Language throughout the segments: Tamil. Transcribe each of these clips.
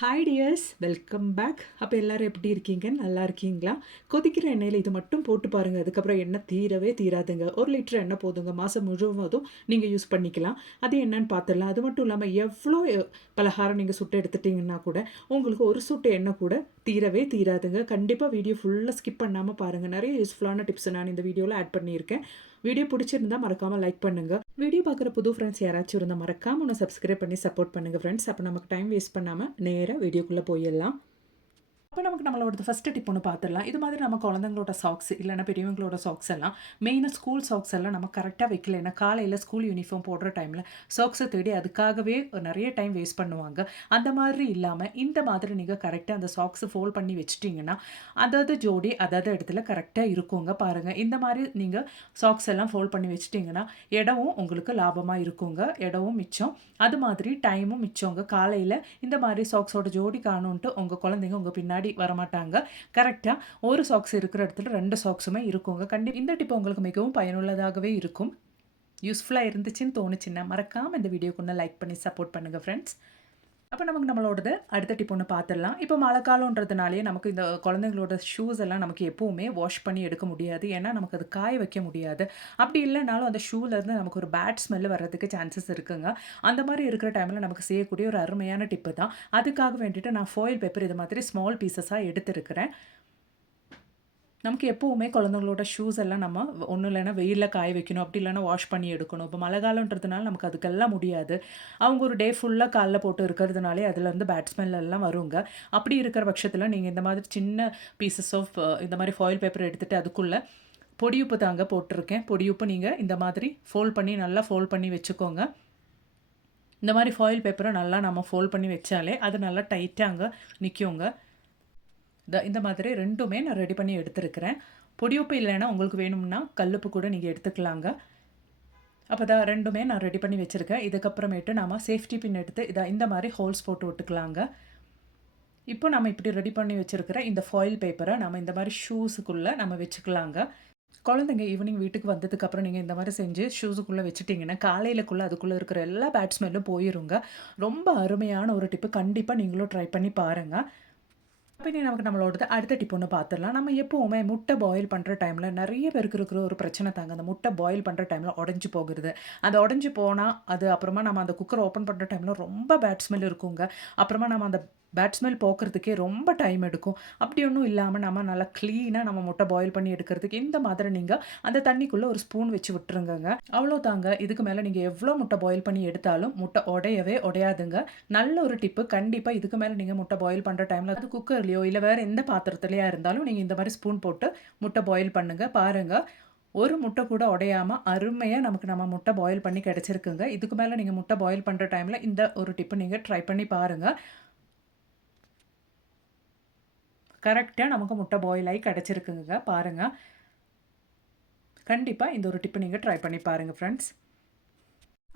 Hi tears, welcome back. அப்போ எல்லோரும் எப்படி இருக்கீங்க? நல்லா இருக்கீங்களா? கொதிக்கிற எண்ணெயில் இது மட்டும் போட்டு பாருங்கள். அதுக்கப்புறம் எண்ணெய் தீரவே தீராதுங்க. 1 லிட்டர் எண்ணெய் போதுங்க. மாதம் முழுவதும் நீங்கள் யூஸ் பண்ணிக்கலாம். அது என்னன்னு பார்த்துடலாம். அது மட்டும் இல்லாமல் எவ்வளோ பலகாரம் நீங்கள் சுட்டு எடுத்துட்டிங்கன்னா கூட உங்களுக்கு ஒரு சுட்டு எண்ணெய் கூட தீரவே தீராதுங்க. கண்டிப்பாக வீடியோ ஃபுல்லாக ஸ்கிப் பண்ணாமல் பாருங்கள். நிறைய யூஸ்ஃபுல்லான டிப்ஸ் நான் இந்த வீடியோவில் ஆட் பண்ணியிருக்கேன். வீடியோ பிடிச்சிருந்தா மறக்காமல் லைக் பண்ணுங்கள். வீடியோ பார்க்குற புது ஃப்ரெண்ட்ஸ் யாராச்சும் இருந்தால் மறக்காமல் ஒன்று சப்ஸ்கிரைப் பண்ணி சப்போர்ட் பண்ணுங்கள் ஃப்ரெண்ட்ஸ். அப்போ நமக்கு டைம் வேஸ்ட் பண்ணாமல் நேராக வீடியோக்குள்ளே போயிடலாம். அப்போ நமக்கு நம்மளோட ஃபஸ்ட்டு டிப் ஒன்று பார்த்துடலாம். இது மாதிரி நம்ம குழந்தைங்களோட சாக்ஸ் இல்லைனா பெரியவங்களோட சாக்ஸ் எல்லாம் மெயினாக ஸ்கூல் சாக்ஸ் எல்லாம் நம்ம கரெக்டாக வைக்கலைன்னா காலையில் ஸ்கூல் யூனிஃபார்ம் போடுற டைமில் சாக்ஸை தேடி அதுக்காகவே நிறைய டைம் வேஸ்ட் பண்ணுவாங்க. அந்த மாதிரி இல்லாமல் இந்த மாதிரி நீங்கள் கரெக்டாக அந்த சாக்ஸை ஃபோல்ட் பண்ணி வச்சுட்டிங்கன்னா அதாவது ஜோடி அதாவது இடத்துல கரெக்டாக இருக்குங்க. பாருங்கள், இந்த மாதிரி நீங்கள் சாக்ஸ் எல்லாம் ஃபோல்ட் பண்ணி வச்சுட்டிங்கன்னா இடமும் உங்களுக்கு லாபமாக இருக்குங்க. இடமும் மிச்சம், அது மாதிரி டைமும் மிச்சங்க. காலையில் இந்த மாதிரி சாக்ஸோட ஜோடி காணுன்ட்டு உங்கள் குழந்தைங்க உங்கள் பின்னாடி வரமாட்டாங்க. கரெக்டாக ஒரு சாக்ஸ் இருக்கிற இடத்துல 2 சாக்ஸுமே இருக்குங்க. இந்த டிப் உங்களுக்கு மிகவும் பயனுள்ளதாகவே இருக்கும். யூஸ்ஃபுல்லாக இருந்துச்சுன்னு தோணுச்சுன்னா மறக்காமல் இந்த வீடியோக்கு லைக் பண்ணி சப்போர்ட் பண்ணுங்கள் ஃப்ரெண்ட்ஸ். அப்போ நமக்கு நம்மளோடது அடுத்த டிப் ஒன்று பார்த்துடலாம். இப்போ மழை காலன்றதுனாலே நமக்கு இந்த குழந்தைங்களோட ஷூஸ் எல்லாம் நமக்கு எப்போவுமே வாஷ் பண்ணி எடுக்க முடியாது. ஏன்னா நமக்கு அது காய வைக்க முடியாது. அப்படி இல்லைனாலும் அந்த ஷூலேருந்து நமக்கு ஒரு பேட் ஸ்மெல் வர்றதுக்கு சான்சஸ் இருக்குங்க. அந்த மாதிரி இருக்கிற டைமில் நமக்கு செய்யக்கூடிய ஒரு அருமையான டிப்பு தான். அதுக்காக வேண்டிட்டு நான் ஃபாயில் பேப்பர் இது மாதிரி ஸ்மால் பீசஸாக எடுத்துருக்கிறேன். நமக்கு எப்போவுமே குழந்தைங்களோட ஷூஸ் எல்லாம் நம்ம ஒன்றும் இல்லைன்னா வெயிலில் காய வைக்கணும், அப்படி இல்லைன்னா வாஷ் பண்ணி எடுக்கணும். இப்போ மழை காலன்றதுனால நமக்கு அதுக்கெல்லாம் முடியாது. அவங்க ஒரு டே ஃபுல்லாக காலில் போட்டு இருக்கிறதுனாலே அதுலேருந்து பேட் ஸ்மெல் எல்லாம் வருங்க. அப்படி இருக்கிற பட்சத்தில் நீங்கள் இந்த மாதிரி சின்ன பீசஸ் ஆஃப் இந்த மாதிரி ஃபாயில் பேப்பர் எடுத்துகிட்டு அதுக்குள்ளே பொடியுப்பு தாங்க போட்டிருக்கேன். பொடியுப்பு நீங்கள் இந்த மாதிரி ஃபோல்ட் பண்ணி நல்லா ஃபோல்ட் பண்ணி வச்சுக்கோங்க. இந்த மாதிரி ஃபாயில் பேப்பரை நல்லா நம்ம ஃபோல்ட் பண்ணி வச்சாலே அது நல்லா டைட்டாக அங்கே நிற்குங்க. இந்த மாதிரி ரெண்டுமே நான் ரெடி பண்ணி எடுத்துருக்கிறேன். பொடியுப்பு இல்லைன்னா உங்களுக்கு வேணும்னா கல்லுப்பு கூட நீங்கள் எடுத்துக்கலாங்க. அப்போ தான் ரெண்டுமே நான் ரெடி பண்ணி வச்சுருக்கேன். இதுக்கப்புறமேட்டு நாம் சேஃப்டி பின் எடுத்து இந்த மாதிரி ஹோல்ஸ் போட்டு விட்டுக்கலாங்க. இப்போ நம்ம இப்படி ரெடி பண்ணி வச்சுருக்கிற இந்த ஃபாயில் பேப்பரை நம்ம இந்த மாதிரி ஷூஸுக்குள்ளே நம்ம வச்சுக்கலாங்க. குழந்தைங்க ஈவினிங் வீட்டுக்கு வந்ததுக்கப்புறம் நீங்கள் இந்த மாதிரி செஞ்சு ஷூஸுக்குள்ளே வச்சுட்டிங்கன்னா காலையிலக்குள்ளே அதுக்குள்ளே இருக்கிற எல்லா பேட் ஸ்மெல்லும் போயிருங்க. ரொம்ப அருமையான ஒரு டிப்பு. கண்டிப்பாக நீங்களும் ட்ரை பண்ணி பாருங்கள். அப்போ நமக்கு நம்மளோடது அடுத்த டிப் ஒன்று பார்த்துடலாம். நம்ம எப்போவுமே முட்டை பாயில் பண்ணுற டைமில் நிறைய பேருக்கு இருக்கிற ஒரு பிரச்சனை தாங்க. அந்த முட்டை பாயில் பண்ணுற டைமில் உடஞ்சி போகுது. அது உடஞ்சி போனால் அது அப்புறமா நம்ம அந்த குக்கரை ஓப்பன் பண்ணுற டைமில் ரொம்ப பேட் ஸ்மெல் இருக்குங்க. அப்புறமா நம்ம அந்த பேட் ஸ்மெல் போக்குறதுக்கே ரொம்ப டைம் எடுக்கும். அப்படி ஒன்றும் இல்லாமல் நம்ம நல்லா க்ளீனாக நம்ம முட்டை பாயில் பண்ணி எடுக்கிறதுக்கு இந்த மாதிரி நீங்கள் அந்த தண்ணிக்குள்ளே ஒரு ஸ்பூன் வச்சு விட்டுருங்க. அவ்வளோ தாங்க. இதுக்கு மேலே நீங்கள் எவ்வளோ முட்டை பாயில் பண்ணி எடுத்தாலும் முட்டை உடையவே உடையாதுங்க. நல்ல ஒரு டிப்பு. கண்டிப்பாக இதுக்கு மேலே நீங்கள் முட்டை பாயில் பண்ணுற டைமில் அது குக்கர்லையோ இல்லை வேறு எந்த பாத்திரத்துலையா இருந்தாலும் நீங்கள் இந்த மாதிரி ஸ்பூன் போட்டு முட்டை பாயில் பண்ணுங்கள். பாருங்கள், ஒரு முட்டை கூட உடையாமல் அருமையாக நம்ம முட்டை பாயில் பண்ணி கிடச்சிருக்குங்க. இதுக்கு மேலே நீங்கள் முட்டை பாயில் பண்ணுற டைமில் இந்த ஒரு டிப்பு நீங்கள் ட்ரை பண்ணி பாருங்கள். கரெக்டாக நமக்கு முட்டை பாயில் ஆகி கிடச்சிருக்குங்க. பாருங்கள், கண்டிப்பாக இந்த ஒரு டிப்பு நீங்கள் ட்ரை பண்ணி பாருங்கள் ஃப்ரெண்ட்ஸ்.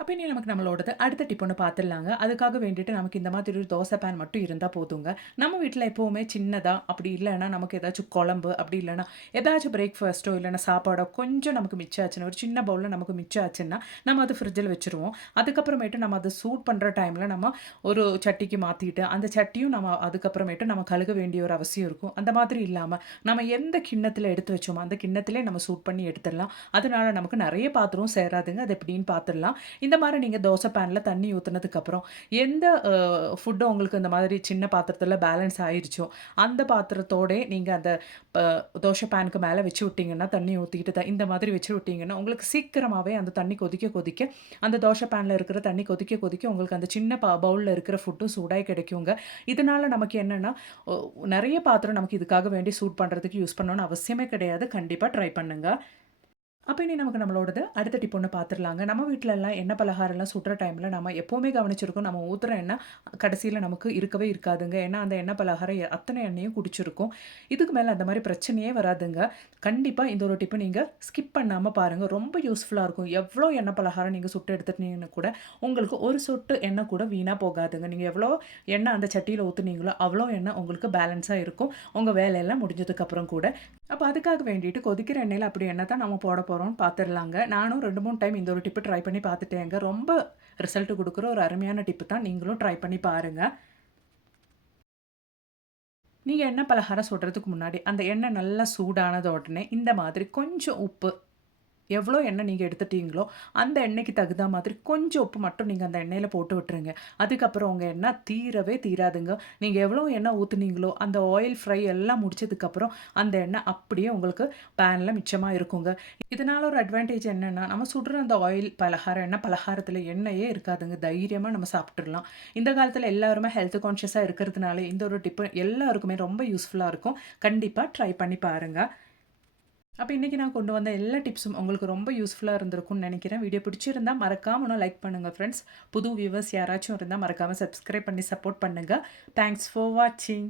அப்போ இனி நமக்கு நம்மளோடது அடுத்த டிப் ஒன்று பார்த்துடலாங்க. அதுக்காக வேண்டிட்டு நமக்கு இந்த மாதிரி ஒரு தோசை பேன் மட்டும் இருந்தால் போதுங்க. நம்ம வீட்டில் எப்போவுமே சின்னதாக அப்படி இல்லைன்னா நமக்கு ஏதாச்சும் குழம்பு அப்படி இல்லைன்னா ஏதாச்சும் பிரேக்ஃபாஸ்ட்டோ இல்லைன்னா சாப்பாடோ கொஞ்சம் நமக்கு மிச்சம் ஆச்சுன்னா ஒரு சின்ன பவுலில் நமக்கு மிச்சம் ஆச்சுன்னா நம்ம அது ஃப்ரிட்ஜில் வச்சுருவோம். அதுக்கப்புறமேட்டு நம்ம அதை சூட் பண்ணுற டைமில் நம்ம ஒரு சட்டிக்கு மாற்றிட்டு அந்த சட்டியும் நம்ம அதுக்கப்புறமேட்டு நம்ம கழுக வேண்டிய ஒரு அவசியம் இருக்கும். அந்த மாதிரி இல்லாமல் நம்ம எந்த கிண்ணத்தில் எடுத்து வச்சோமோ அந்த கிண்ணத்திலே நம்ம சூட் பண்ணி எடுத்துடலாம். அதனால நமக்கு நிறைய பாத்திரம் சேராதுங்க. அது எப்படின்னு பார்த்துடலாம். இந்த மாதிரி நீங்கள் தோசை பேனில் தண்ணி ஊற்றுனதுக்கப்புறம் எந்த ஃபுட்டும் உங்களுக்கு இந்த மாதிரி சின்ன பாத்திரத்தில் பேலன்ஸ் ஆயிடுச்சோ அந்த பாத்திரத்தோடே நீங்கள் அந்த தோசை பேனுக்கு மேலே வச்சு விட்டிங்கன்னா தண்ணி ஊற்றிக்கிட்டு இந்த மாதிரி வச்சு விட்டிங்கன்னா உங்களுக்கு சீக்கிரமாகவே அந்த தண்ணி கொதிக்க கொதிக்க அந்த தோசை பேனில் இருக்கிற தண்ணி கொதிக்க கொதிக்க உங்களுக்கு அந்த சின்ன பவுலில் இருக்கிற ஃபுட்டும் சூடாக கிடைக்குங்க. இதனால் நமக்கு என்னென்னா நிறைய பாத்திரம் நமக்கு இதுக்காக வேண்டி சூட் பண்ணுறதுக்கு யூஸ் பண்ணணும்னு அவசியமே கிடையாது. கண்டிப்பாக ட்ரை பண்ணுங்கள். அப்போ இனி நமக்கு நம்மளோடது அடுத்த டிப் ஒன்று பார்த்துடலாங்க. நம்ம வீட்டிலலாம் எண்ணெய் பலகாரம்லாம் சுடுற டைமில் நம்ம எப்போவுமே கவனிச்சிருக்கோம், நம்ம ஊற்றுற எண்ணெய் கடைசியில் நமக்கு இருக்கவே இருக்காதுங்க. ஏன்னா அந்த எண்ணெய் பலகாரம் அத்தனை எண்ணெயும் குடிச்சிருக்கும். இதுக்கு மேலே அந்த மாதிரி பிரச்சனையே வராதுங்க. கண்டிப்பாக இந்த ஒரு டிப்பு நீங்கள் ஸ்கிப் பண்ணாமல் பாருங்கள். ரொம்ப யூஸ்ஃபுல்லாக இருக்கும். எவ்வளோ எண்ணெய் பலகாரம் நீங்கள் சுட்டு எடுத்துட்டீங்கன்னு கூட உங்களுக்கு ஒரு சொட்டு எண்ணெய் கூட வீணாக போகாதுங்க. நீங்கள் எவ்வளோ எண்ணெய் அந்த சட்டியில் ஊற்றுனீங்களோ அவ்வளோ எண்ணெய் உங்களுக்கு பேலன்ஸாக இருக்கும் உங்கள் வேலையெல்லாம் முடிஞ்சதுக்கப்புறம் கூட. அப்போ அதுக்காக வேண்டிட்டு கொதிக்கிற எண்ணெயில் அப்படி எண்ணெய் தான் நம்ம போட போகிறோம்னு பார்த்துடலாங்க. நானும் 2-3 டைம் இந்த ஒரு டிப்பு ட்ரை பண்ணி பார்த்துட்டேங்க. ரொம்ப ரிசல்ட் கொடுக்குற ஒரு அருமையான டிப்பு தான். நீங்களும் ட்ரை பண்ணி பாருங்கள். நீங்க எண்ணெய் பலகாரம் சுடுறதுக்கு முன்னாடி, அந்த எண்ணெய் நல்லா சூடானது உடனே, இந்த மாதிரி கொஞ்சம் உப்பு, எவ்வளோ எண்ணெய் நீங்க எடுத்துட்டீங்களோ, அந்த எண்ணெய்க்கு தகுந்தா மாதிரி கொஞ்சம் உப்பு மட்டும் நீங்க அந்த எண்ணெயில போட்டு விட்டுருங்க. அதுக்கப்புறம் உங்க எண்ணெய் தீரவே தீராதுங்க. நீங்க எவ்வளோ எண்ணெய் ஊத்துனீங்களோ, அந்த ஆயில் ஃப்ரை எல்லாம் முடிச்சதுக்கப்புறம், அந்த எண்ணெய் அப்படியே உங்களுக்கு பேன்ல மிச்சமா இருக்குங்க. இதனால ஒரு அட்வான்டேஜ் என்னன்னா, நம்ம சுடுற அந்த ஆயில் பலகாரம் எண்ணெய் பலகாரத்தில எண்ணெயே இருக்காதுங்க. தைரியமா நம்ம சாப்பிட்டுறலாம். இந்த காலத்தில எல்லாருமே ஹெல்த் கான்ஷியஸா இருக்கிறதுனால, இந்த ஒரு டிப்பு எல்லாருக்குமே ரொம்ப யூஸ்ஃபுல்லா இருக்கும். கண்டிப்பா ட்ரை பண்ணி பாருங்க. அப்ப இன்னைக்கு நான் கொண்டு வந்த எல்லா டிப்ஸும் உங்களுக்கு ரொம்ப யூஸ்ஃபுல்லா இருந்திருக்கும்னு நெனைக்கிறேன். வீடியோ பிடிச்சிருந்தா மறக்காம லைக் பண்ணுங்க ஃப்ரெண்ட்ஸ். புது வியூவர்ஸ் யாராச்சும் இருந்தா மறக்காம சப்ஸ்கிரைப் பண்ணி சப்போர்ட் பண்ணுங்க. தேங்க்ஸ் ஃபார் வாட்சிங்.